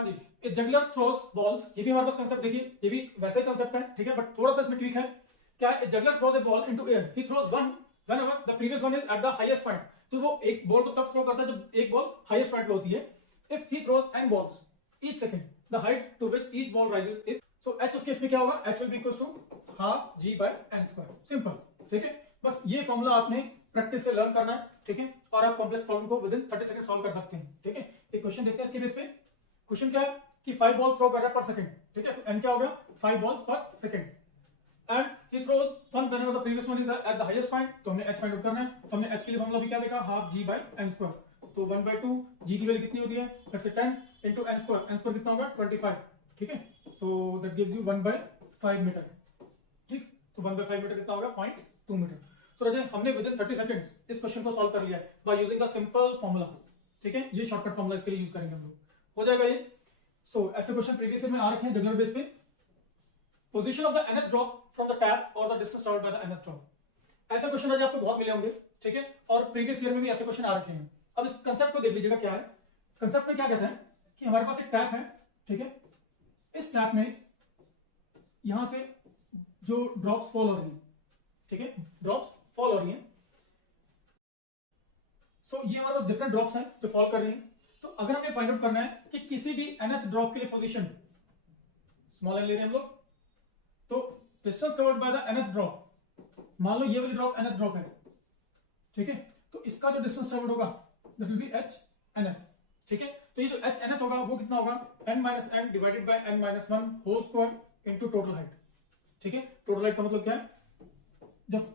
हाँ जी, ए juggler throws balls, ये भी हमारे पास कंसेप्ट देखिए, ये भी वैसा ही कंसेप्ट है, ठीक है, बट थोड़ा सा इसमें ट्विक है। क्या है? Juggler throws A ball into air, he throws one whenever the previous one is at the highest point. तो वो एक बॉल को तब थ्रो करता है जब एक बॉल हाईएस्ट पॉइंट पे होती है। If he throws n balls each second, the height to which each ball rises is, so h उसके इसमें क्या होगा, h will be equals to half g by n square. Simple, ठीक है। बस ये फॉर्मूला आपने प्रैक्टिस से लर्न करना है, ठीक है, और आप कॉम्प्लेक्स प्रॉब्लम को विद इन 30 सेकंड सॉल्व कर सकते हैं, ठीक है। एक क्वेश्चन देखते हैं इसके बेस पे। क्वेश्चन क्या है कि 5 बॉल थ्रो कर रहा है पर सेकंड, ठीक है, तो n क्या हो गया, 5 बॉल्स पर second, and he throws one whenever the previous one is at the highest point. तो हमने h फाइंड आउट करना है, तो हमने h के लिए फॉर्मूला भी क्या देखा, half g by n square. तो 1/2 g की वैल्यू कितनी होती है, let's say 10 into n square कितना होगा 25, ठीक है। So that gives you 1/5 metre, ठीक। तो 1/5 मीटर कितना होगा, 0.2 मीटर। सो राजा हमने विद इन 30 सेकंड्स इस क्वेश्चन को सॉल्व कर लिया है by using the simple formula, ठीक है। ये शॉर्टकट फॉर्मूला इसके लिए यूज करेंगे हम लोग, हो जाएगा ये। सो ऐसे क्वेश्चन प्रीवियस में आ रखे हैं जगलर बेस पे। Position of the nth drop from the tap और the distance travelled by the nth drop. ऐसे क्वेश्चन राजा आपको बहुत मिले होंगे, ठीक है, और प्रीवियस ईयर में भी ऐसे क्वेश्चन आ रखे हैं। अब इस कंसेप्ट को देख लीजिएगा क्या है। कंसेप्ट में क्या कहते हैं कि हमारे पास एक टैप है, ठीक है, इस टैप में यहां से जो ड्रॉप्स फॉल हो रही है, ठीक है, ड्रॉप्स फॉल हो रही हैं। सो ये हमारे पास डिफरेंट ड्रॉप्स हैं जो फॉल कर रही हैं। तो अगर हमें फाइंड आउट करना है कि किसी भी nth ड्रॉप के लिए पोजीशन, स्मॉल एन ले रहे हैं हम लोग, तो distance covered by the nth drop, मान लो ये वाली ड्रॉप nth ड्रॉप है, ठीक है, तो इसका जो डिस्टेंस ट्रैवल्ड होगा that will B h nth, ठीक है। तो ये जो h nth होगा वो कितना होगा, n minus n divided by n minus 1 whole square into total height, ठीक है। टोटल हाइट का मतलब क्या है, जब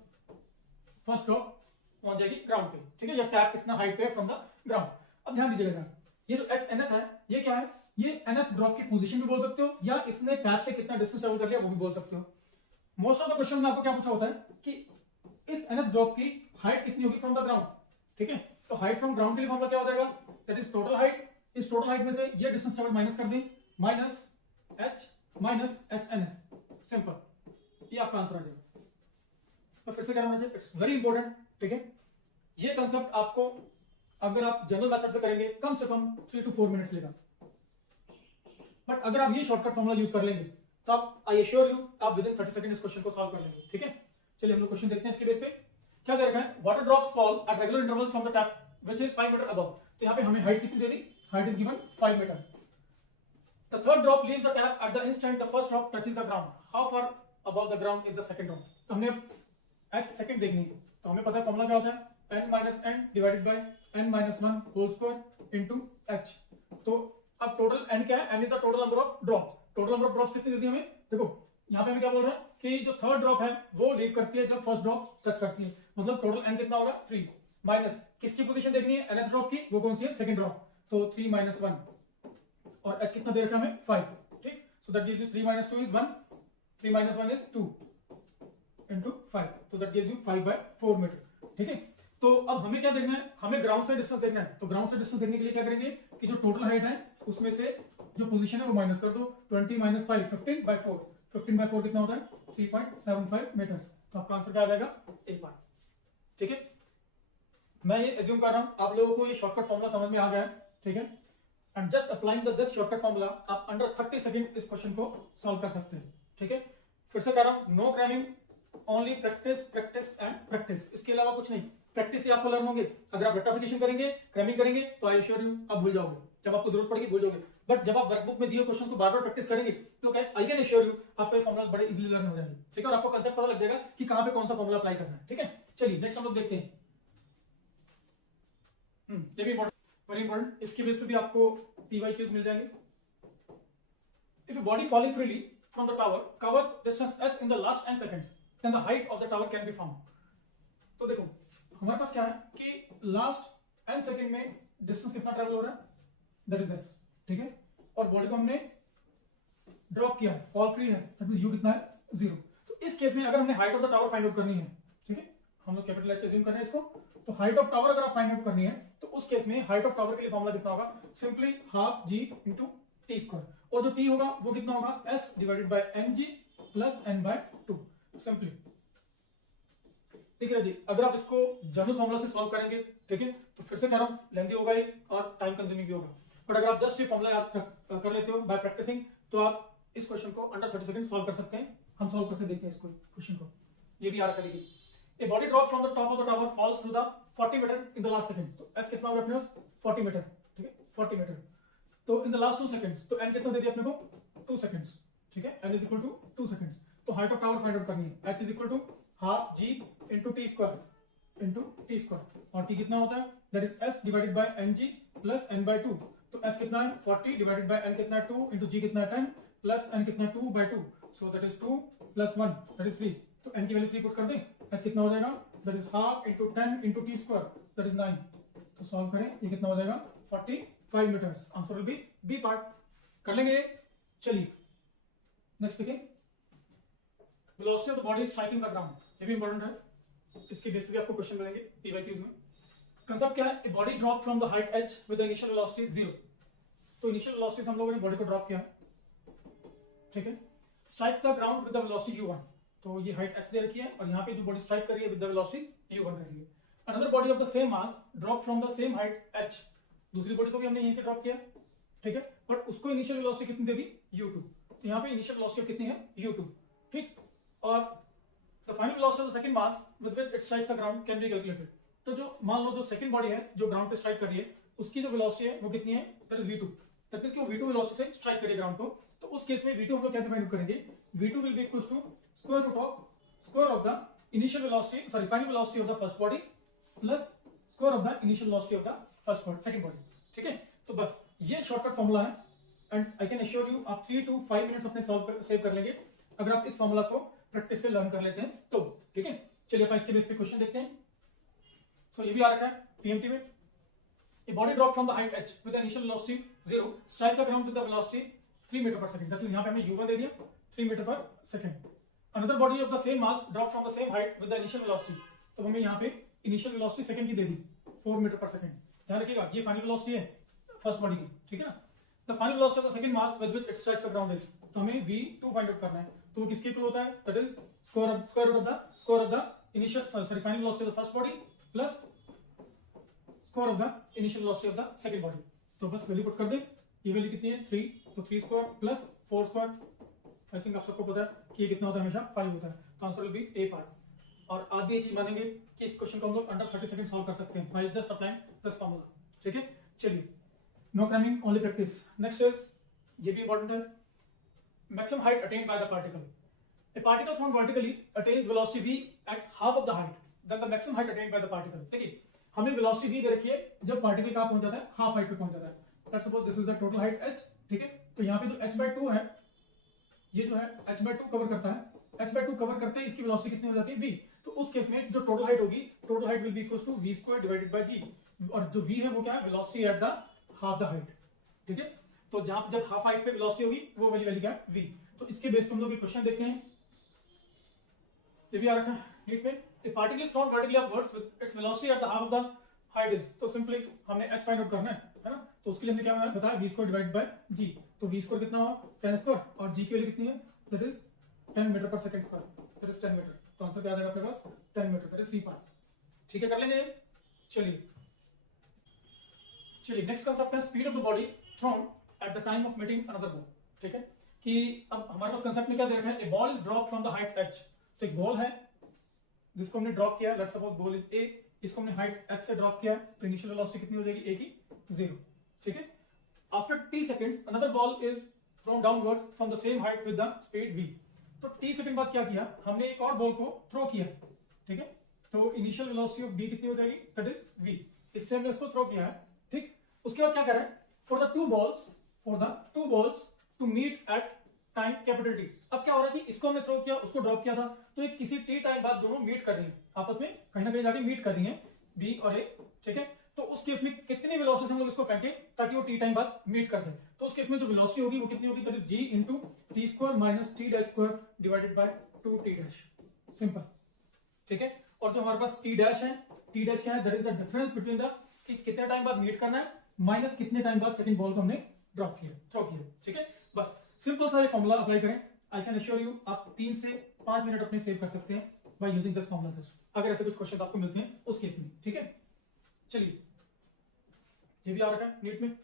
फर्स्ट ड्रॉप पहुंच जाएगी ग्राउंड पे, ठीक है, या टैप कितना हाइट पे है फ्रॉम द ग्राउंड। अब ध्यान दीजिएगा, ये जो h nth है ये क्या है, ये nth ड्रॉप की पोजीशन भी बोल सकते हो, या इसने टैप से कितना डिस्टेंस ट्रैवल कर लिया वो भी बोल सकते हो। मोस्ट ऑफ द क्वेश्चन में आपको क्या पूछा होता है कि इस nth ड्रॉप की हाइट कितनी होगी फ्रॉम द ग्राउंड, ठीक है। तो हाइट फ्रॉम ग्राउंड के लिए फॉर्मूला क्या हो जाएगा, दैट इज टोटल हाइट। इस टोटल हाइट में से ये डिस्टेंस ट्रैवल माइनस कर दें, माइनस h nth, सिंपल, ये आपका आंसर आ जाएगा। तो फिर से क्या होना चाहिए, इट्स वेरी इंपॉर्टेंट, ठीक है। ये कंसेप्ट आपको अगर आप जनरल मेथड से करेंगे कम से कम 3 to 4 मिनट्स लेगा, बट अगर आप ये शॉर्टकट फॉर्मूला यूज कर लेंगे तो आप, आई एश्योर यू, आप विद इन 30 सेकंड इस क्वेश्चन को सॉल्व कर लेंगे, ठीक है। चलिए हम लोग क्वेश्चन देखते हैं इसके बेस पे। क्या दे रखा है, water drops fall at regular intervals from the tap which is 5 metre above. तो यहाँ पे हमें हाइट कितनी दे दी, height is given 5 metre. The third drop leaves the tap at the instant the first drop touches the ground, how far above the ground is the second drop. तो हमने h second देखनी है, तो हमें पता है फॉर्मूला क्या होता है, n minus n divided by n minus 1 whole square into h। तो अब टोटल n क्या है, n is the total number of drop. Total number of drops कितनी देती है हमें, देखो यहाँ पे हमें क्या बोल रहा है कि जो थर्ड ड्रॉप है वो लीव करती है जब फर्स्ट ड्रॉप टच करती है, मतलब टोटल n कितना होगा 3, माइनस किसकी पोजीशन देखनी है, nth ड्रॉप की, वो कौन सी है, सेकंड ड्रॉप, तो 3 माइनस 1, और h कितना दे रखा है हमें 5, ठीक। सो that gives you 3 minus 2 is 1, 3 minus 1 is 2 into 5, तो दैट गिव्स यू 5/4 मीटर, ठीक है। तो अब हमें क्या देखना है, हमें ग्राउंड से डिस्टेंस देखना है। तो ग्राउंड से डिस्टेंस देखने के लिए क्या करेंगे कि जो टोटल हाइट है उसमें से जो पोजीशन है वो माइनस कर दो, 20 माइनस 5, 15/4, 15/4 कितना होता है 3.75 मीटर। तो आपका आंसर क्या आ जाएगा 1 बार, ठीक है। मैं ये एज्यूम कर रहा हूं आप लोगों को ये शॉर्टकट फॉर्मूला समझ में आ गया है, ठीक है। And just applying this shortcut formula आप अंडर 30 सेकंड इस क्वेश्चन को सॉल्व कर सकते हैं, ठीक है। फिर से कह रहा हूं, no cramming, only practice practice and practice, इसके अलावा कुछ नहीं। प्रैक्टिस से आपको लर्न होंगे, अगर आप रेक्टिफिकेशन करेंगे, क्रैमिंग करेंगे, तो आई एश्योर यू आप भूल जाओगे, जब आपको जरूरत पड़ेगी भूल जाओगे। बट जब आप वर्कबुक में दिए क्वेश्चन को बार बार प्रैक्टिस करेंगे तो क्या आई कैन एश्योर यू आपको फॉर्मुलास बड़े इजीली लर्न हो जाएंगे, ठीक है, और आपको कांसेप्ट पता लग जाएगा कि कहां पे कौन सा फॉर्मुला अप्लाई करना है, ठीक है। चलिए नेक्स्ट हम लोग देखते हैं। ये भी वेरी इंपॉर्टेंट, इसके बेस पे भी आपको पीवाईक्यूज मिल जाएंगे। If a body falling freely from the tower covers distance s in the last n seconds, then the height of the tower can be found। तो देखो हमारे पास क्या है कि लास्ट n सेकंड में डिस्टेंस कितना ट्रेवल हो रहा है, दैट इज s, ठीक है, और बॉडी को हमने ड्रॉप किया, फॉल फ्री है, दैट मींस u कितना है 0। तो इस केस में अगर हमने height of the tower find out करनी है, ठीक है, हम लोग कैपिटल h अज्यूम कर रहे हैं इसको, तो हाइट ऑफ टावर अगर आप फाइंड आउट करनी है तो उस केस में हाइट ऑफ टावर के लिए फॉर्मूला कितना होगा, simply half g into T square, और जो t होगा वो कितना होगा s divided by mg plus n/2, simply. ठीक है जी, अगर आप इसको जनरल फॉर्मूला से सॉल्व करेंगे, ठीक है, तो फिर से कह रहा हूं लेंथी होगा ये और टाइम कंज्यूमिंग भी होगा। बट अगर आप जस्ट ये फॉर्मूला याद कर लेते हो बाय प्रैक्टिसिंग, तो आप इस क्वेश्चन को अंडर 30 सेकंड सॉल्व कर सकते हैं। हम सॉल्व करके देखते हैं इस क्वेश्चन को। ये भी आ रहा है, a body drop from the top of the tower falls through the 40 metre in the last second. तो एस कितना हो गया अपने पास 40 मीटर, ठीक है 40 मीटर। तो इन द लास्ट 2 सेकंड्स, तो एन कितना दे दिया अपने को 2 सेकंड्स, ठीक है, N is equal to 2 seconds. तो height of tower find out करनी है, H is equal to half G into T square, और टी कितना होता है that is S divided by N G plus N by 2। तो एस कितना है 40 डिवाइडेड बाय एन कितना है 2 इंटू जी कितना है 10 प्लस एन कितना है 2 by 2, so that is 2 plus 1 that is 3। तो एन की वैल्यू 3 पुट कर दें, एच कितना हो जाएगा that is half into 10 into T square that is 9। तो सॉल्व करें, ये कितना हो जाएगा 45 metres. Answer will be B part. कर लेंगे, चलिए नेक्स्ट देखिए, velocity of the body striking the ground, ये भी इंपॉर्टेंट है, इसके बेस पे भी आपको क्वेश्चन मिलेंगे पीवाईक्यूज में। कंसेप्ट क्या है, a body drop from the height h with the initial velocity 0। तो इनिशियल वेलोसिटी से हम लोगों ने बॉडी को ड्रॉप किया, ठीक है, strikes the ground with the velocity u1। तो ये हाइट h दे रखी है और यहाँ पे जो बॉडी स्ट्राइक कर रही है विद द वेलोसिटी u1 कर रही है। Another body of the same mass drop from the same height h, दूसरी बॉडी को भी हमने यहीं से ड्रॉप किया, ठीक है, बट उसको इनिशियल वेलोसिटी कितनी दे दी u2। तो यहाँ पे इनिशियल वेलोसिटी कितनी है u2, ठीक, और the final velocity of the second mass with which it strikes the ground can be calculated. तो जो मान लो जो सेकंड बॉडी है जो ग्राउंड पे स्ट्राइक कर रही है, उसकी जो वेलोसिटी है वो कितनी है that is v2, that means कि वो v2 वेलोसिटी से स्ट्राइक करेगी ग्राउंड को। तो उस केस में v2 हम लोग कैसे फाइंड आउट करेंगे, v2 will be equals to square of the initial velocity, sorry final velocity of the first body plus square of the initial velocity of the first body second body, ठीक है। तो बस ये shortcut formula है and I can assure you आप 3 to 5 minutes अपने save कर लेंगे अगर आप इस फॉर्मूला को प्रैक्टिस से लर्न कर लेते हैं तो, ठीक है। चलिए अपन इसके बेस पे क्वेश्चन देखते हैं। सो ये भी आ रखा है पीएमटी में, a body drop from the height h with initial velocity 0 strikes the ground with the velocity 3 metre per second, that means यहां पे हमें u1 दे दिया 3 metre per second. Another body of the same mass drop from the same height with the initial velocity, तो हमें यहां पे initial velocity second की दे दी 4 मीटर पर सेकंड। ध्यान रखिएगा ये फाइनल वेलोसिटी है फर्स्ट बॉडी की, ठीक है ना। The final velocity of the second mass with which it strikes the ground is, तो हमें v2 फाइंड आउट करना है। तो वो किसके इक्वल होता है that is square root of the initial sorry final velocity of the first body plus square of the initial velocity of the second body. तो बस वैल्यू पुट कर दे, ये वैल्यू कितनी है 3, तो 3 square plus 4 square, I think आप सबको पता है कि ये कितना होता है हमेशा 5 होता है। तो answer will B A part. और आप भी ये चीज मानेंगे कि इस क्वेश्चन को हम लोग अंडर 30 सेकंड सॉल्व कर सकते हैं by just applying this formula, ठीक है। चलिए no cramming only practice. Next is, ये भी इंपॉर्टेंट है, maximum height attained by the particle. A particle thrown vertically attains velocity v at half of the height than the maximum height attained by the particle. देखिए हमें velocity v दे रखी है जब particle कहां पहुंच जाता है हाफ हाइट पे पहुंच जाता है। Let's suppose this is the total height h, ठीक है। तो यहाँ पे जो h/2 है, ये जो है h/2 कवर करता है, h/2 कवर करते ही इसकी वेलोसिटी कितनी हो जाती है v। तो उस केस में जो टोटल हाइट होगी, total height will be equals to v square divided by g, और जो v है वो क्या है velocity at the half the height, ठीक है। तो जहां जब हाफ हाइट पे वेलोसिटी होगी वो वाली वैल्यू क्या है v। तो इसके बेस पे हम लोग ये क्वेश्चन देखते हैं, ये भी आ रखा है नीट में, ए particle is thrown vertically upwards with its velocity at the half of the height is. तो सिंपली हमने h फाइंड आउट करना है ना। तो उसके लिए हमने क्या बताया v square divided by g। तो v स्क्वायर कितना हुआ 10 स्क्वायर और g की वैल्यू कितनी है that is 10 metre per second square, that is 10 metre. तो आंसर क्या आ जाएगा अपने पास 10 metre, that is C part, ठीक है। कर लेंगे, चलिए नेक्स्ट कंसेप्ट है speed of the body thrown at the time of meeting another ball, ठीक है। कि अब हमारे पास कंसेप्ट में क्या दे रखा है, a ball is drop from the height h। तो एक बॉल है जिसको हमने ड्रॉप किया, let's suppose ball is a, इसको हमने हाइट h से ड्रॉप किया, तो इनिशियल वेलोसिटी कितनी हो जाएगी a की 0, ठीक है। After t seconds another ball is throne downwards from the same height with the speed v। तो t सेकंड बाद क्या किया, हमने एक और बॉल को थ्रो किया, ठीक है। तो इनिशियल वेलोसिटी ऑफ b कितनी हो जाएगी दैट इज v, इससे हमने उसको थ्रो किया है, ठीक। उसके बाद क्या कर रहा है, for the two balls to meet at time capital T. अब क्या हो रहा है कि इसको हमने थ्रो किया, उसको ड्रॉप किया था, तो एक किसी टी टाइम बाद दोनों मीट कर रही हैं आपस में, कहीं ना कहीं जाके मीट कर रही हैं बी और ए, ठीक है। तो उस केस में कितनी वेलोसिटी से हम लोग इसको फेंके ताकि वो टी टाइम बाद मीट कर जाए। तो उस केस में जो वेलोसिटी होगी वो कितनी होगी that is g into T square minus T dash square divided bye 2t dash, simple, ठीक है। और जो हमारे पास टी डैश है, टी डैश क्या है that is the difference between the कि कितने टाइम बाद मीट करना है माइनस कितने टाइम बाद सेकंड बॉल को हमने ड्रॉप किया, थ्रो किया, ठीक है। बस सिंपल सा ये फॉर्मूला अप्लाई करें, आई कैन अश्योर यू आप 3 से 5 मिनट अपने सेव कर सकते हैं by using this formula just, अगर ऐसे कुछ क्वेश्चन आपको मिलते हैं उस केस में, ठीक है। चलिए ये भी आ रखा है नीट में,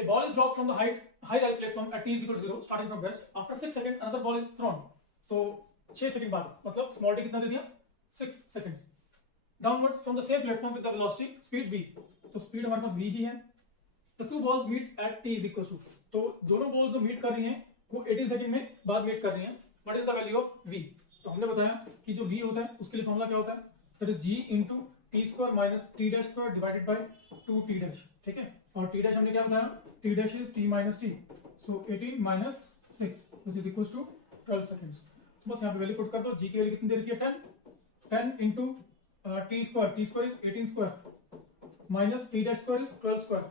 A ball is dropped from the high-rise platform at t is equal to 0 starting from west. After 6 seconds, another ball is thrown. तो 6 सेकंड बाद मतलब स्मॉल t कितना दे दिया 6 seconds. Downwards from the same platform with the velocity speed v. तो speed हमारे पास v ही है. The two balls meet at t is equal to. तो दोनों बॉल्स जो मीट कर रही हैं वो 18 सेकंड में बाद मीट कर रही हैं. What is the value of v? तो हमने बताया कि जो v होता है उसके लिए फॉर्मूला क्या होता है, that is g into t square minus t dash square divided by 2t dash. ठीक है, और t dash हमने क्या बताया, t dash is t minus t, so 18 minus 6 which is equals to 12 seconds. तो बस यहाँ पे वैल्यू पुट कर दो. g की वैल्यू कितनी दे रखी है 10 into t square is 18 square minus t dash square is 12 square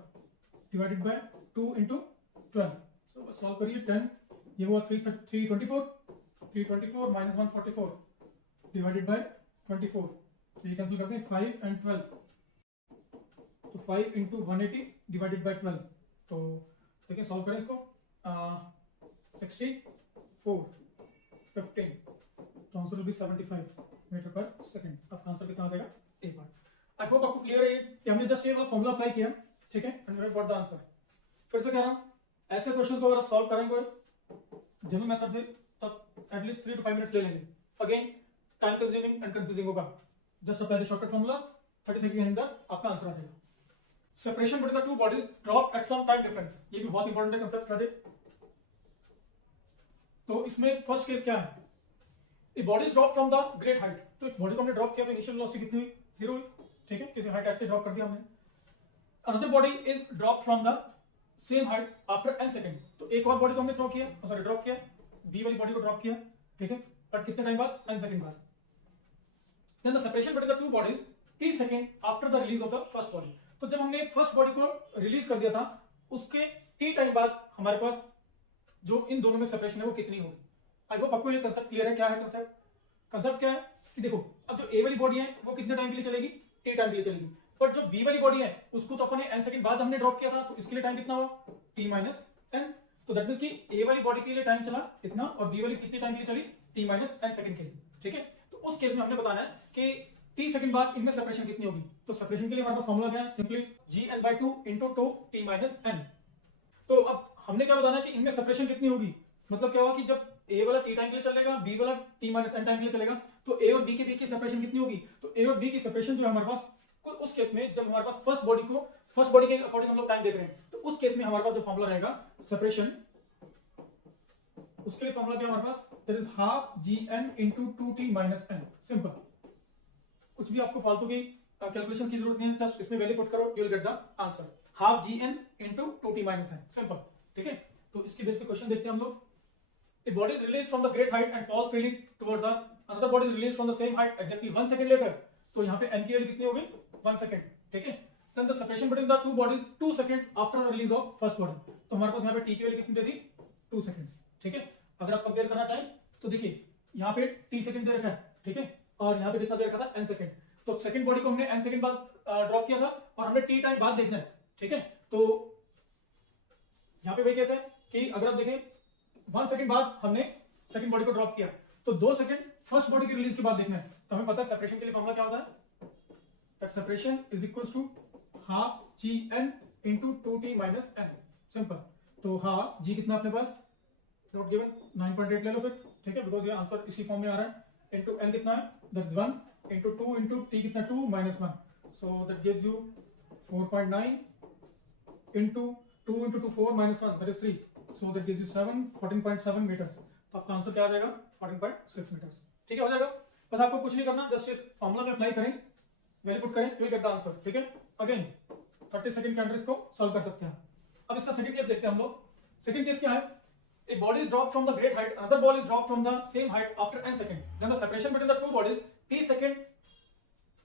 divided by 2 into 12. so बस सॉल्व करिए. 10 ये हुआ 324 minus 144 divided by 24. तो ये कैंसिल करते हैं 5 and 12. तो 5 into 180 divided by 12. तो देखिए सॉल्व करें इसको. 64 15 तो answer will B 75 metre per second. अब आंसर कितना आ जाएगा एक बार. आई होप आपको क्लियर है कि हमने जस्ट ये वाला फॉर्मूला अप्लाई किया. ठीक है, and we have got the answer. फिर से कह रहा हूं, ऐसे क्वेश्चंस को अगर आप सॉल्व करेंगे जनरल मेथड से तब एटलीस्ट 3 to 5 मिनट्स ले लेंगे. Again time consuming and confusing होगा. Just apply the shortcut formula, 30 second के अंदर आपका आंसर आ जाएगा. Separation between the two bodies drop at some time difference. ये भी बहुत इंपॉर्टेंट है कांसेप्ट प्रोजेक्ट. तो इसमें फर्स्ट केस क्या है, a body is drop from the great height. तो इस बॉडी को हमने ड्रॉप किया तो इनिशियल वेलोसिटी कितनी हुई, 0 हुई. ठीक है, किसी हाइट से ड्रॉप कर दिया हमने. Another body is drop from the same height after n second. तो एक और बॉडी को हमने ड्रॉप किया, बी वाली बॉडी को ड्रॉप किया. ठीक है, बट कितने टाइम बाद, n सेकंड बाद. Then the separation between the two bodies t second after the release of the first body. तो जब हमने फर्स्ट बॉडी को रिलीज कर दिया था उसके t टाइम बाद हमारे पास जो इन दोनों में सेपरेशन है वो कितनी होगी. आई होप आपको ये कंसेप्ट क्लियर है. क्या है कंसेप्ट क्या है कि देखो, अब जो ए वाली बॉडी है वो कितने टाइम के लिए चलेगी, t टाइम के लिए चलेगी. बट जो बी वाली बॉडी है उसको तो अपने n सेकंड बाद हमने ड्रॉप किया था, तो इसके लिए टाइम कितना हुआ, t माइनस n. तो दैट मींस कि ए वाली बॉडी के लिए टाइम चला इतना और बी वाली कितने टाइम के लिए चली, t माइनस n सेकंड के लिए. ठीक है, तो उस केस में हमने बताना है कि t सेकंड बाद इनमें सेपरेशन कितनी होगी. तो सेपरेशन के लिए हमारे पास फॉर्मूला क्या है, simply gn/2 into 2t minus n. तो अब हमने क्या बताना है कि इनमें सेपरेशन कितनी होगी. मतलब क्या होगा कि जब a वाला t टाइम के लिए चलेगा, b वाला t माइनस n टाइम के लिए चलेगा, तो a और b के बीच की सेपरेशन कितनी होगी. तो a और b की सेपरेशन जो है हमारे पास उस केस में जब हमारे पास फर्स्ट बॉडी के अकॉर्डिंग हम लोग टाइम देख रहे हैं, तो उस केस में हमारे पास जो फॉर्मूला रहेगा सेपरेशन, उसके लिए फॉर्मूला क्या हमारे पास, that is half gn into 2t minus n. Simple, कुछ भी आपको फालतू की कैलकुलेशन की जरूरत नहीं है. जस्ट इसमें वैल्यू पुट करो, you will get the answer. Half gn into 2t minus n. Simple. ठीक है, तो इसके बेस पे क्वेश्चन देखते हैं हम लोग. A body is released from the great height and falls freely towards earth. Another body is released from the same height exactly 1 second later. तो यहाँ पे n की वैल्यू कितनी होगी, 1 सेकंड. ठीक है, then the separation between the two bodies 2 seconds after the release of first body. तो हमारे पास यहाँ पे t की वैल्यू कितनी दे दी, 2 सेकंड. ठीक है, अगर आप कंपेयर करना चाहें तो देखिए यहाँ पे t सेकंड दे रखा है. ठीक है, और यहाँ पे कितना दे रखा था, n सेकंड. तो सेकंड बॉडी को हमने n सेकंड बाद ड्रॉप किया था और हमने t टाइम बाद देखना है. ठीक है, तो यहाँ पे वही केस है कि अगर आप देखें 1 सेकंड बाद हमने सेकंड बॉडी को ड्रॉप किया, तो 2 सेकंड फर्स्ट बॉडी की रिलीज के बाद देखना है. तो हमें पता है सेपरेशन के लिए फॉर्मूला क्या होता है, that separation is equals to half gn into 2t minus n. Simple. तो हाफ g कितना अपने पास नोट गिवन 9.8 ले लो फिर. ठीक है, बिकॉज ये आंसर इसी फॉर्म में आ रहा है. इनटू n कितना है, that is 1 into 2 into t कितना 2 minus 1. So that gives you 4.9 into 2 into 2 4 minus 1 that is 3. So that gives you 14.7 meters. तो आपका आंसर क्या आ जाएगा, 14.6 meters. ठीक है, हो जाएगा. बस आपको कुछ नहीं करना, जस्ट इस फॉर्मूला में अप्लाई करें, वैल्यू पुट करें, you will get the answer. ठीक है, अगेन 30 सेकंड के अंदर इसको सॉल्व कर सकते हैं. अब इसका सेकंड केस देखते हैं हम लोग. सेकंड केस क्या है, a body is drop from the great height, another body is drop from the same height after n second. Then the separation between the two bodies t second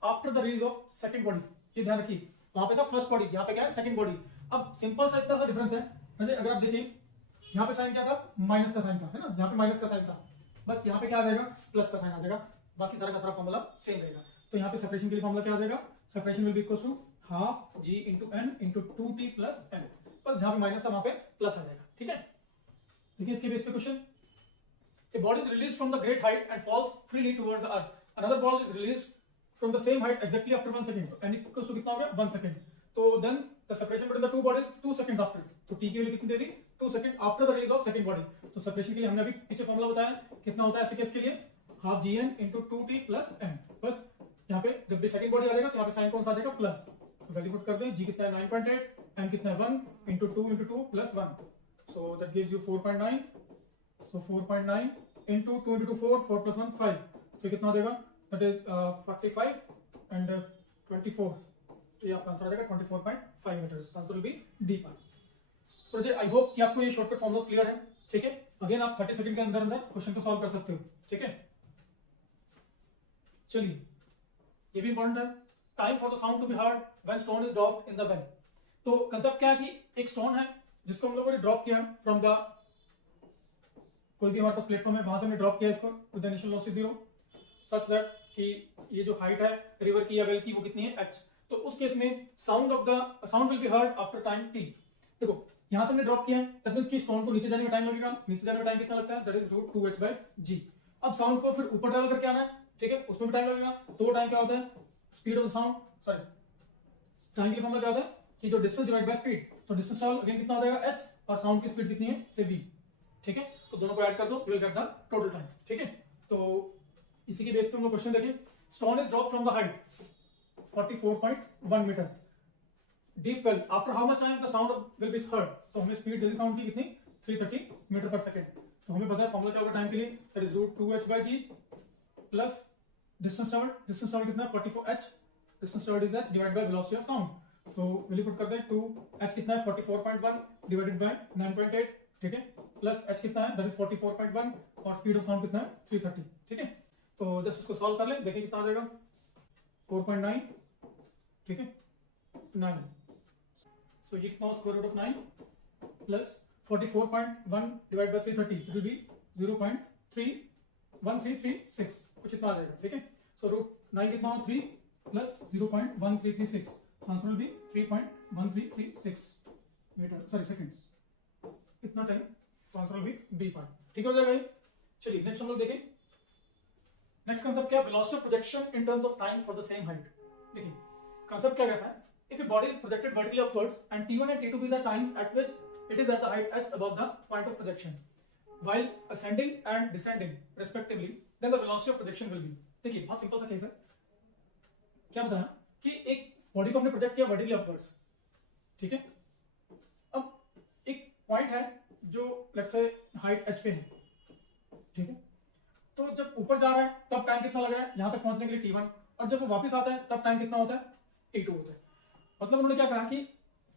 after the release of second body. ये ध्यान रखिए, वहां पे था first body, यहाँ पे क्या है सेकंड बॉडी. अब सिंपल सा इतना सा डिफरेंस है. अगर आप देखिए यहाँ पे साइन क्या था, माइनस का साइन था, है ना, यहाँ पे माइनस का साइन था. बस यहाँ पे क्या आ जाएगा, प्लस का साइन आ जाएगा. बाकी सारा का सारा फॉर्मूला सेम रहेगा. तो यहाँ पे सेपरेशन के लिए फॉर्मूला क्या आ जाएगा, separation will be equal to half g into n into 2t plus n. बस जहाँ पे माइनस था वहां पे प्लस आ जाएगा. ठीक है, देखिए इसके बेस पे question. A body is released from the great height and falls freely towards the earth. Another ball is released from the same height exactly after 1 second. तो n equals to कितना हो गया, 1 second. तो then the separation between the two bodies 2 seconds after. तो T की value कितनी दे दी, 2 second after the release of second body. तो सेपरेशन के लिए हमने अभी पीछे फॉर्मूला बताया, कितना होता है ऐसे केस के लिए, half G N into 2t plus N. बस यहाँ पे जब भी सेकंड बॉडी आ जाएगा तो यहाँ पे साइन कौन सा आ जाएगा, प्लस। तो वैल्यू पुट कर दें, जी कितना है 9.8, एन कितना है 1 into 2 plus 1, so that gives you 4.9। So 4.9 into 2 into 4 plus 1 5, तो कितना हो जाएगा, दैट इज 45 एंड 24, तो ये आपका आंसर आ जाएगा 24.5 metre. Answer will be D part. तो जी आई होप कि आपको ये शॉर्टकट फॉर्मूलास क्लियर है, ठीक है। अगेन आप 30 सेकंड के अंदर अंदर क्वेश्चन को सॉल्व कर सकते हो, ठीक है। चलिए, ये भी इंपॉर्टेंट है, time for the sound to be heard when stone is dropped in the well. तो कंसेप्ट क्या है कि एक स्टोन है जिसको हम लोगों ने ड्रॉप किया फ्रॉम द, कोई भी हमारे पास प्लेटफॉर्म है वहां से हमने ड्रॉप किया इसको with the initial velocity 0 such that कि ये जो हाइट है रिवर की या वेल की वो कितनी है h। तो उस केस में sound will be heard after time t। देखो यहां से हमने ड्रॉप किया है, दैट मींस कि स्टोन को नीचे जाने में टाइम लगेगा, नीचे जाने में टाइम कितना लगता है, दैट इज √2h/g। अब साउंड को फिर ऊपर ट्रैवल करके आना है, ठीक है, उसमें भी टाइम लगेगा। तो वो टाइम क्या होता है, speed of the sound, sorry time की फॉर्मूला क्या होता है कि जो डिस्टेंस डिवाइड बाय स्पीड, तो डिस्टेंस ट्रैवल अगेन कितना हो जाएगा h, और साउंड की स्पीड कितनी है से v, ठीक है। तो दोनों को ऐड कर दो, you will get the total time, ठीक है। तो इसी के बेस पे हम लोग क्वेश्चन देखिए, stone is drop from the height 44.1 metre deep well, after how much time the sound will be heard. तो हमें स्पीड दे दी साउंड की कितनी, 330 मीटर पर सेकंड। तो हमें पता है फॉर्मूला क्या होगा टाइम के लिए, that is √2h/g plus distance travel कितना है 44h, distance travel is h divided by velocity of sound. तो वैल्यू पुट करते हैं 2h कितना है 44.1 डिवाइडेड बाय 9.8, ठीक है, प्लस h कितना है दैट इज 44.1, और स्पीड ऑफ साउंड कितना है 330, ठीक है। तो जस्ट इसको सॉल्व कर ले, देखिए कितना आ जाएगा 4.9, ठीक है 9। सो ये कितना square root of 9 plus 44.1 divide by 330, it will be 0.31336, कुछ इतना आ जाएगा, ठीक है। सो √9 कितना हो 3 plus 0.1336, answer will be 3.1336 metre, sorry seconds, इतना टाइम। तो answer will be B part, ठीक हो जाएगा ये। चलिए नेक्स्ट हम लोग देखें, नेक्स्ट कंसेप्ट क्या है, velocity of projection in terms of time for the same height. देखिए कंसेप्ट क्या कहता है, if A body is projected vertically upwards and t1 and t2 be the times at which it is at the height h above the point of projection while ascending and descending respectively, then the velocity of projection will be। देखिए बहुत simple सा case है, क्या बताया कि एक body को हमने प्रोजेक्ट किया वर्टिकली अपवर्ड्स, ठीक है। अब एक पॉइंट है जो लेट्स से हाइट h पे है, ठीक है। तो जब ऊपर जा रहा है तब टाइम कितना लग रहा है यहां तक पहुंचने के लिए t1, और जब वो वापस आता है तब टाइम कितना होता है t2 होता है। मतलब उन्होंने क्या कहा कि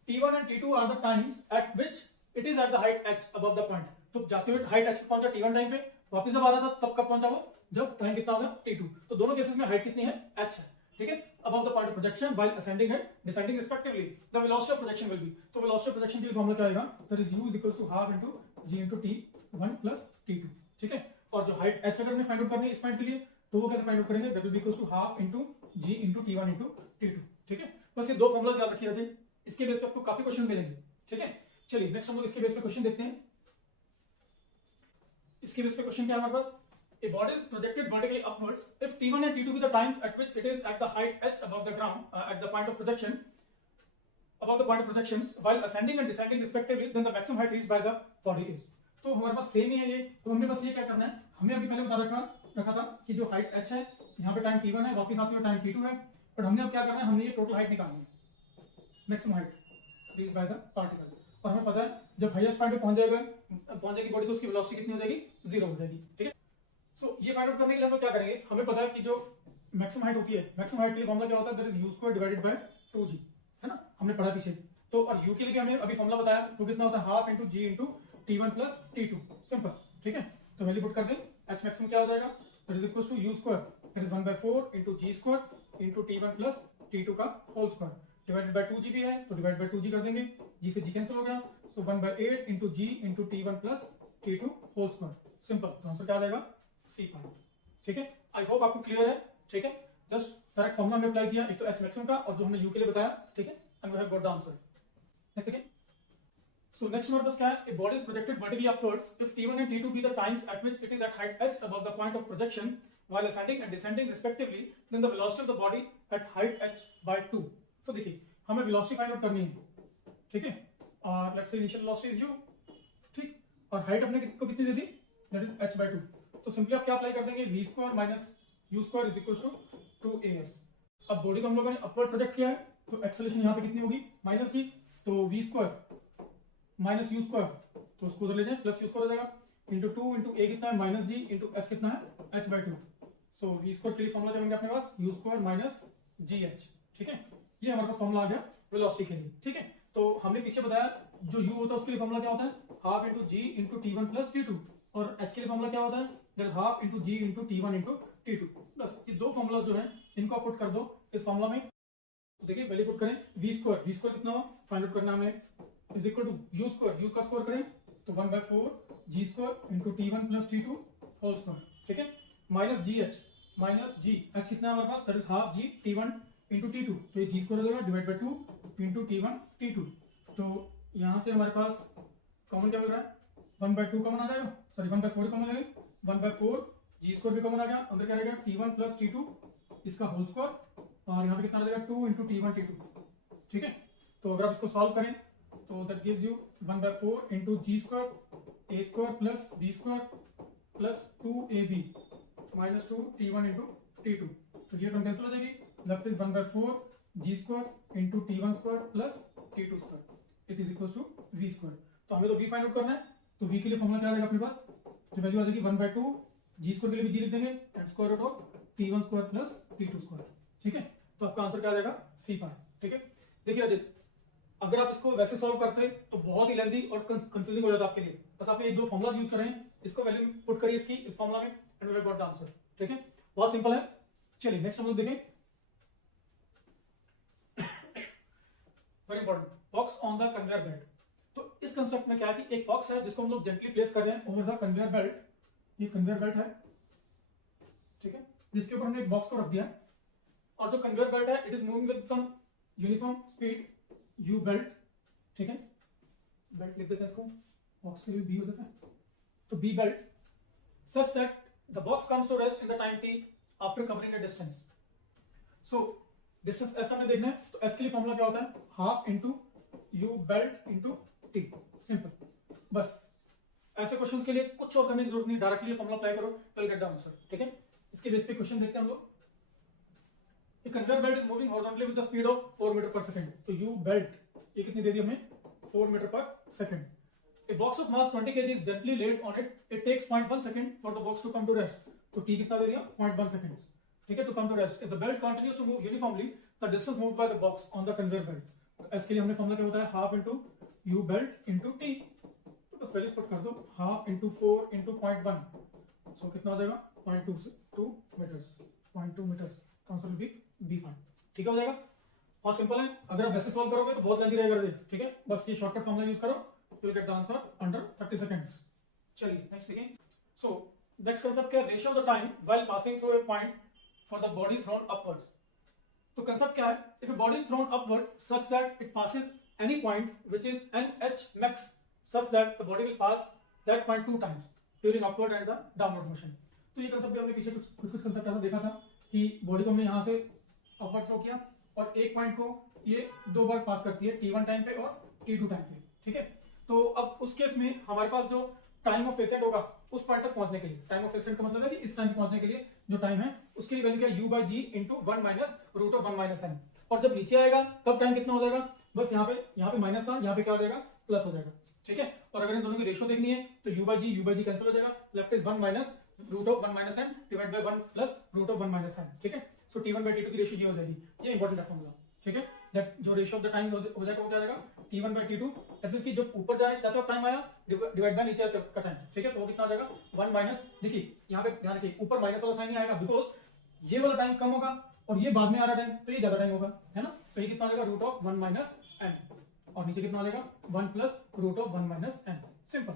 t1 and t2 are the times at which it is at the height h above the point. तो जाते हुए हाइट h पे पहुंचा t1 टाइम पे, वापस जब आ रहा था तब कब पहुंचा वो, जब टाइम कितना होगा t2। तो दोनों केसेस में हाइट कितनी है h है, ठीक है, above the point of projection while ascending and descending respectively the velocity of projection will be. तो वेलोसिटी ऑफ प्रोजेक्शन के लिए फॉर्मूला क्या आएगा, that is u is equal to half into g into t1 plus t2, ठीक है। और जो height h अगर हमें फाइंड आउट करनी है इस पॉइंट के लिए, तो वो कैसे फाइंड आउट करेंगे, that will be equal to half into g into t1 into t2, ठीक है। बस ये दो फॉर्मूला याद रखिए जाए, इसके बेस पे आपको काफी क्वेश्चन मिलेंगे, ठीक है। चलिए नेक्स्ट हम लोग इसके बेस पे क्वेश्चन देखते हैं। इसके बेस पे क्वेश्चन क्या है हमारे पास, a body is projected vertically upwards if t1 and t2 be the times at which it is at the height h above the ground at the point of projection while ascending and descending respectively, then the maximum height reached by the body is। तो हमारे पास same ही है ये, तो हमने बस ये क्या करना है, हमें अभी पहले बता रखा था कि जो हाइट h है यहाँ पे टाइम t1 है, वापस आते हुए टाइम t2 है, बट हमने अब क्या करना है, हमने ये टोटल हाइट निकालनी है, maximum height reached by the particle. और हमें पता है जब हाईएस्ट पॉइंट पे पहुंचेगी बॉडी तो उसकी वेलोसिटी कितनी हो जाएगी, 0 हो जाएगी, ठीक है। सो ये फाइंड आउट करने के लिए हम लोग क्या करेंगे, हमें पता है कि जो मैक्सिमम हाइट होती है, मैक्सिमम हाइट के लिए फॉर्मूला क्या होता है, that is u square divided bye 2g, है ना, हमने पढ़ा पीछे। तो और u के लिए हमने अभी फॉर्मूला बताया, वो कितना होता है half into g into t1 plus t2, simple, ठीक है। तो वैल्यू पुट कर दें, h मैक्सिमम क्या हो जाएगा, that is equal to u square that is 1/4 into g square into t1 plus t2 का whole square divided bye 2g भी है तो डिवाइड बाय 2g कर देंगे, g से g कैंसिल हो गया, so 1/8 into g into t1 plus t2 whole square, simple. तो आंसर क्या आ जाएगा सी पार्ट, ठीक है। आई होप आपको क्लियर है, ठीक है। जस्ट डायरेक्ट फॉर्मूला हमने अप्लाई किया, एक तो h मैक्सिमम का और जो हमने u के लिए बताया, ठीक है, and we have got the answer. Next again, so next हमारे पास क्या है, a body is projected vertically upwards if t1 and t2 be the times at which it is at height h above the point of projection while ascending and descending respectively, then the velocity of the body at height h by 2। तो देखिए हमें velocity find out करनी है, ठीक है, और let's say initial velocity is u, ठीक, और हाइट अपने को कितनी दे दी, दैट इज h/2। तो सिंपली आप क्या अप्लाई कर देंगे, v square minus u square is equal to 2as। अब बॉडी को हम लोगों ने अपवर्ड प्रोजेक्ट किया है, तो एक्सेलरेशन यहाँ पे कितनी होगी, माइनस जी, तो v square minus u square, तो उसको उधर ले जाए, प्लस u स्क्वायर हो जाएगा, इंटू 2 इंटू a कितना है माइनस जी, इंटू s कितना है h/2। सो v स्क्वायर के लिए फॉर्मूला क्या बन गया अपने पास, u स्क्वायर माइनस gh, ठीक है, ये हमारे पास फॉर्मूला आ गया वेलोसिटी के लिए, ठीक है। तो हमने पीछे बताया जो u होता है उसके लिए फॉर्मूला क्या होता है, half into G into T one plus T two, और h के लिए फॉर्मूला क्या होता है, that is half into G into T one into T two. बस ये दो फॉर्मूला जो है इनको पुट कर दो इस फॉर्मूला में। देखिए वैल्यू पुट करें, v स्क्वायर कितना हो फाइंड आउट करना हमें, is equal to u square, u का स्क्वायर करें तो 1/4 G square into T one plus T two whole square, ठीक है, minus G H, minus G H कितना है हमारे पास, that is half G T one into T two, तो ये जी स्क्वायर हो जाएगा divide by 2 into T one T two. तो यहाँ से हमारे पास कॉमन क्या मिल रहा है, 1/2 कॉमन आ जाएगा, सॉरी 1/4 कॉमन आ जाएगा, 1/4 जी स्क्वायर भी कॉमन आ गया, अंदर क्या रहेगा T one plus T two इसका होल स्क्वायर, और यहाँ पे कितना आ जाएगा 2 into T one T two, ठीक है। तो अगर आप इसको सॉल्व करें तो that gives you 1/4 into G square A square plus B square plus 2ab minus 2 T one into T two, तो ये टर्म कैंसिल हो जाएगी, left is 1/4 G square into T one square plus T two square, it is equal to V square. तो हमें तो we find out करना है, तो वी के लिए फॉर्मूला क्या आ जाएगा अपने पास, जो वैल्यू आ जाएगी 1/2 जी स्क्वायर के लिए भी जी लिख देंगे and square root of T one square plus T two square, ठीक है। तो आपका आंसर क्या आ जाएगा, C5, ठीक है। देखिए अजित, अगर आप इसको वैसे सॉल्व करते तो बहुत ही लेंथी और कंफ्यूजिंग हो जाता आपके लिए, बस आपने ये दो फॉर्मुला यूज कर रहे हैं, इसको वैल्यू पुट करिए इसकी इस फॉर्मुला में and we have got the answer, ठीक है, बहुत सिंपल है। चलिए नेक्स्ट हम लोग देखें, very important, box on the conveyor belt. तो इस कंसेप्ट में क्या है कि एक बॉक्स है जिसको हम लोग जेंटली प्लेस कर रहे हैं ओवर द कन्वेयर बेल्ट, ये कन्वेयर बेल्ट है, ठीक है, जिसके ऊपर हमने एक बॉक्स को रख दिया, और जो कन्वेयर बेल्ट है it is moving with some uniform speed U belt, ठीक है, बेल्ट लिख देते हैं इसको, बॉक्स के लिए बी हो जाता है, तो B belt such that the box comes to rest in the time t after covering a distance. So distance s हमने देखना है, तो s के लिए फॉर्मूला क्या होता है, half into you belt into T, simple. बस ऐसे क्वेश्चंस के लिए कुछ और करने की जरूरत नहीं, डायरेक्टली फॉर्मूला अप्लाई करो, you will get the answer, ठीक है। इसके बेस पे क्वेश्चन देखते हैं हम लोग। A conveyor belt is moving horizontally with the speed of 4 metre per second, तो यू बेल्ट ये कितनी दे दी हमने, 4 metre per second. A box of mass 20 kg is gently laid on it. It takes 0.1 second for the box to come to rest. तो t कितना दे दिया, 0.1 seconds, ठीक है, to come to rest. If the belt continues to move uniformly, the distance moved by the box on the conveyor belt. तो s के लिए हमने फॉर्मूला क्या होता है, half into you belt into T, तो बस वैल्यूज पुट कर दो, हाफ इंटू 4 इंटू 0.1, सो कितना हो जाएगा 0.2 मीटर्स, 0.2 मीटर्स, तो आंसर विल बी B5, ठीक है, हो जाएगा। बहुत सिंपल है, अगर आप वैसे सॉल्व करोगे तो बहुत लेंथी रहेगा, ठीक है, बस ये शॉर्टकट फॉर्मूला यूज करो, you'll get the answer under 30 seconds. चलिए next again. So next concept क्या है, ratio of the time while passing through a point for the body thrown upwards. तो concept क्या है, if a body is thrown upward such that it passes any point which is nh max such that the body will pass that point 2 times during upward and the downward motion. तो ये concept भी हमने पीछे कुछ concept ऐसा देखा था कि बॉडी को हमने यहाँ से upward थ्रो किया और एक पॉइंट को ये 2 बार पास करती है, t1 टाइम पे और t2 टाइम पे, ठीक है। तो अब उस केस में हमारे पास जो टाइम ऑफ एसेंट होगा उस पॉइंट तक पहुंचने के लिए, टाइम ऑफ एसेंट का मतलब है कि इस टाइम पहुंचने के लिए जो टाइम है उसके लिए वैल्यू क्या है, u by G into 1 minus root of 1 minus N, और जब नीचे आएगा तब टाइम कितना हो जाएगा, बस यहाँ पे माइनस था, यहाँ पे क्या हो जाएगा प्लस हो जाएगा, ठीक है। और अगर इन दोनों की रेशियो देखनी है तो u बाई जी कैंसिल हो जाएगा, left is 1 minus root of 1 minus N divide by 1 plus root of 1 minus N, ठीक है। सो t1 बाई t2 की रेशियो ये हो जाएगी, ये इंपॉर्टेंट है फॉर्मूला, ठीक है। दैट जो रेशियो ऑफ द टाइम हो जाएगा वो क्या जाएगा, t1 by t2, that means कि जो ऊपर जाता है टाइम आया डिवाइड बाय नीचे का टाइम, ठीक है, तो वो कितना आ जाएगा 1 माइनस, देखिए यहाँ पे ध्यान रखिए ऊपर माइनस वाला साइन ही आएगा बिकॉज ये वाला टाइम कम होगा और ये बाद में आ रहा टाइम तो ये ज्यादा टाइम होगा, है ना। तो ये कितना आ जाएगा रूट ऑफ 1 माइनस एन, और नीचे कितना आ जाएगा 1 plus root of 1 minus N, simple,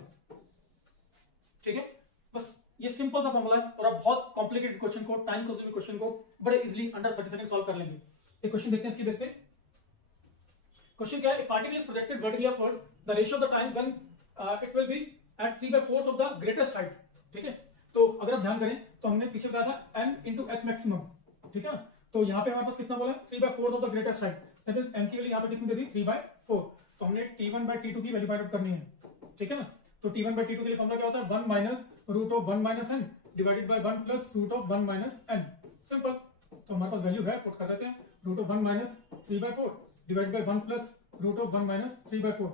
ठीक है। बस ये सिंपल सा फॉर्मूला है और आप बहुत कॉम्प्लिकेटेड क्वेश्चन को, टाइम कंज्यूमिंग क्वेश्चन को बड़े इजीली अंडर 30 सेकंड सॉल्व कर लेंगे। एक क्वेश्चन देखते हैं इसके बेस पे। क्वेश्चन क्या है, particle is projected vertically upwards, the ratio of the times when it will be at 3/4 of the greatest height, ठीक है। तो अगर आप ध्यान करें तो हमने पीछे बताया था n इंटू एच मैक्सिमम, ठीक है ना। तो यहाँ पे हमारे पास कितना बोला है 3/4 of the greatest height, that is n की वैल्यू यहाँ पे कितनी दे दी 3/4, तो हमने T1 by T2 की वैल्यू फाइंड आउट करनी है, ठीक है ना। तो T1 by T2 के लिए फॉर्मूला क्या होता है, 1 minus root of 1 minus N divided by 1 plus root of 1 minus N. Simple. तो हमारे पास वैल्यू है, पुट कर देते हैं, root of 1 minus 3/4 divided by 1 plus root of 1 minus 3/4।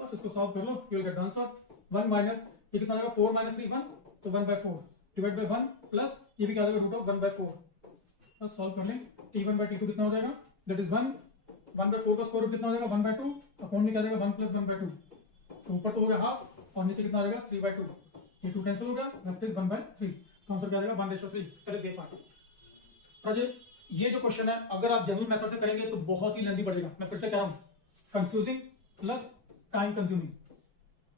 बस इसको सॉल्व कर लो, you will get the answer. 1 minus ये कितना आ जाएगा, 4 माइनस 3 1, तो 1/4 डिवाइड बाय 1 प्लस ये भी क्या आ जाएगा, रूट ऑफ 1/4। बस सॉल्व कर लें। T1 by T2 कितना हो जाएगा, दैट इज 1 1/4 का स्क्वायर रूट कितना हो जाएगा, 1/2 अपॉन में क्या जाएगा 1 प्लस 1/2। तो ऊपर तो हो गया हाफ और नीचे कितना आ जाएगा 3/2। ये 2 कैंसिल हो गया, लेफ्ट इज 1/3। तो आंसर क्या आ जाएगा 1/3। That is a part. Ajay ये जो क्वेश्चन है अगर आप जनरल मेथड से करेंगे तो बहुत ही लेंथी पड़ेगा, मैं फिर से कह रहा हूं, कंफ्यूजिंग प्लस टाइम कंज्यूमिंग,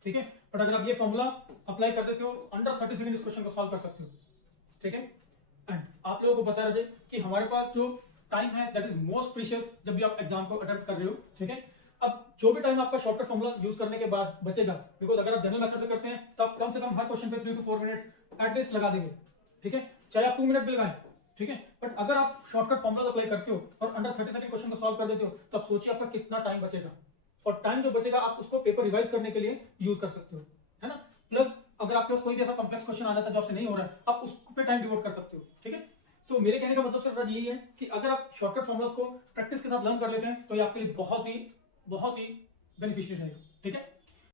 ठीक है। बट अगर आप ये फॉर्मूला अप्लाई कर देते हो अंडर 30 सेकंड इस क्वेश्चन को सॉल्व कर सकते हो, ठीक है। एंड आप लोगों को पता रहे कि हमारे पास जो टाइम है दैट इज मोस्ट प्रीशियस जब भी आप एग्जाम को अटेम्प्ट कर रहे हो, ठीक है। अब जो भी टाइम आपका शॉर्टकट फॉर्मूला यूज करने के बाद बचेगा, बिकॉज अगर आप जनरल मेथड से करते हैं तो आप कम से कम हर क्वेश्चन पे 3 to 4 मिनट्स एटलीस्ट लगा देंगे, ठीक है, चाहे आप 2 मिनट भी लगाएं, ठीक है। बट अगर आप शॉर्टकट फॉर्मूला अप्लाई करते हो और अंडर 30 सेकंड क्वेश्चन को सॉल्व कर देते हो तो आप सोचिए आपका कितना टाइम बचेगा, और टाइम जो बचेगा आप उसको पेपर रिवाइज करने के लिए यूज कर सकते हो, है ना। प्लस अगर आपके पास कोई भी ऐसा कॉम्प्लेक्स क्वेश्चन आ जाता है जो आपसे नहीं हो रहा है, आप उस पे टाइम डिवोट कर सकते हो, ठीक है। सो मेरे कहने का मतलब सिर्फ यही है कि अगर आप शॉर्टकट फॉर्मूलास को प्रैक्टिस के साथ लर्न कर लेते हैं तो ये आपके लिए बहुत ही बेनिफिशियल रहेगा, ठीक है।